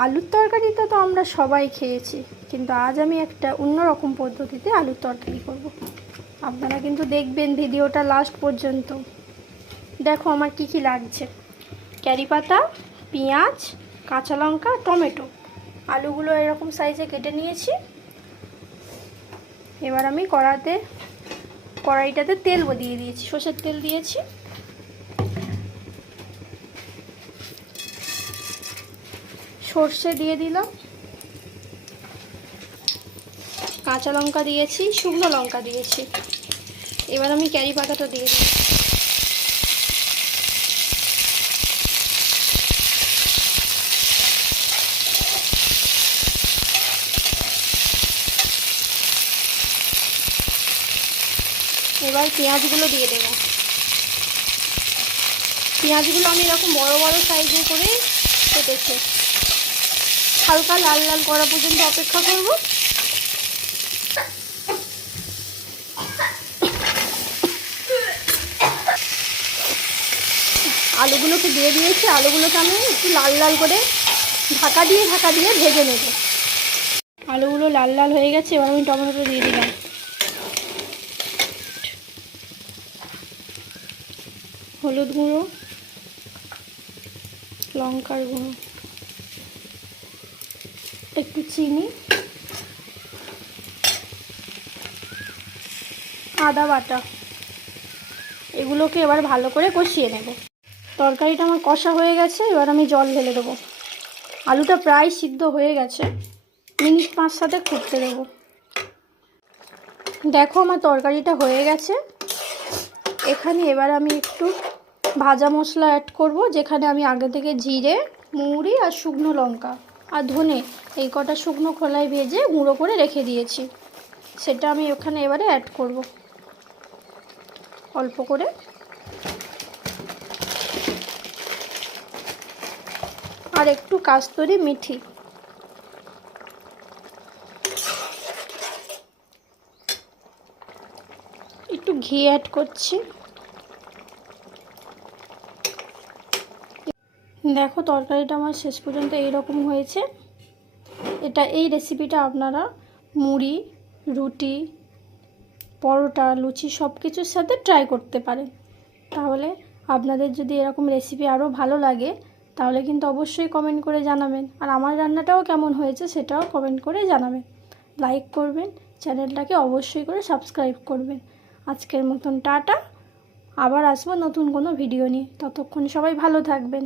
আলুর তরকারিটা তো আমরা সবাই খেয়েছি, কিন্তু আজ আমি একটা অন্যরকম পদ্ধতিতে আলুর তরকারি করব। আপনারা কিন্তু দেখবেন ভিডিওটা লাস্ট পর্যন্ত। দেখো আমার কি কি লাগছে। কারি পাতা, পেঁয়াজ, কাঁচা লঙ্কা, টমেটো। আলুগুলো এরকম সাইজে কেটে নিয়েছি। এবার আমি কড়াইটাতে তেল দিয়ে দিয়েছি, সর্ষের তেল দিয়েছি। সর্ষে দিয়ে দিলাম, কাঁচা লঙ্কা দিয়েছি, শুকনো লঙ্কা দিয়েছি। এবার আমি কারি পাতাটা দিয়ে দিই। এবার পেঁয়াজগুলো দিয়ে দেবো। পেঁয়াজগুলো আমি এরকম বড় বড় সাইজে করে কেটেছি। হালকা লাল লাল করা পর্যন্ত অপেক্ষা করব। আলুগুলোকে দিয়ে দিয়েছি। আলুগুলোকে আমি একটু লাল লাল করে ঢাকা দিয়ে ভেজে নেব। আলুগুলো লাল লাল হয়ে গেছে। এবার আমি টমেটো দিয়ে দিলাম, হলুদ গুঁড়ো, লঙ্কার গুঁড়ো, একটু চিনি, আদা বাটা। এগুলোকে এবার ভালো করে কষিয়ে নেব। তরকারিটা আমার কষা হয়ে গেছে। এবার আমি জল ঢেলে দেবো। আলুটা প্রায় সিদ্ধ হয়ে গেছে, মিনিট 5-7 ফুটতে দেবো। দেখো আমার তরকারিটা হয়ে গেছে। এখানে এবার আমি একটু ভাজা মশলা অ্যাড করব, যেখানে আমি আগে থেকে জিরে, মৌরি আর শুকনো লঙ্কা আর ধনে এই কটা শুকনো খোলায় ভেজে গুঁড়ো করে রেখে দিয়েছি। সেটা আমি ওখানে এবারে অ্যাড করব অল্প করে। আর একটু কাস্তুরি মেথি। একটু ঘি অ্যাড করছি। দেখো তরকারিটা আমার শেষ পর্যন্ত এইরকম হয়েছে। এই রেসিপিটা আপনারা মুড়ি, রুটি, পরোটা, লুচি সব কিছুর সাথে ট্রাই করতে পারেন। তাহলে আপনাদের যদি এরকম রেসিপি আরও ভালো লাগে তাহলে কিন্তু অবশ্যই কমেন্ট করে জানাবেন। আর আমার রান্নাটাও কেমন হয়েছে সেটাও কমেন্ট করে জানাবেন। লাইক করবেন, চ্যানেলটাকে অবশ্যই করে সাবস্ক্রাইব করবেন। আজকের মতন টাটা। আবার আসবো নতুন কোনো ভিডিও নিয়ে। ততক্ষণ সবাই ভালো থাকবেন।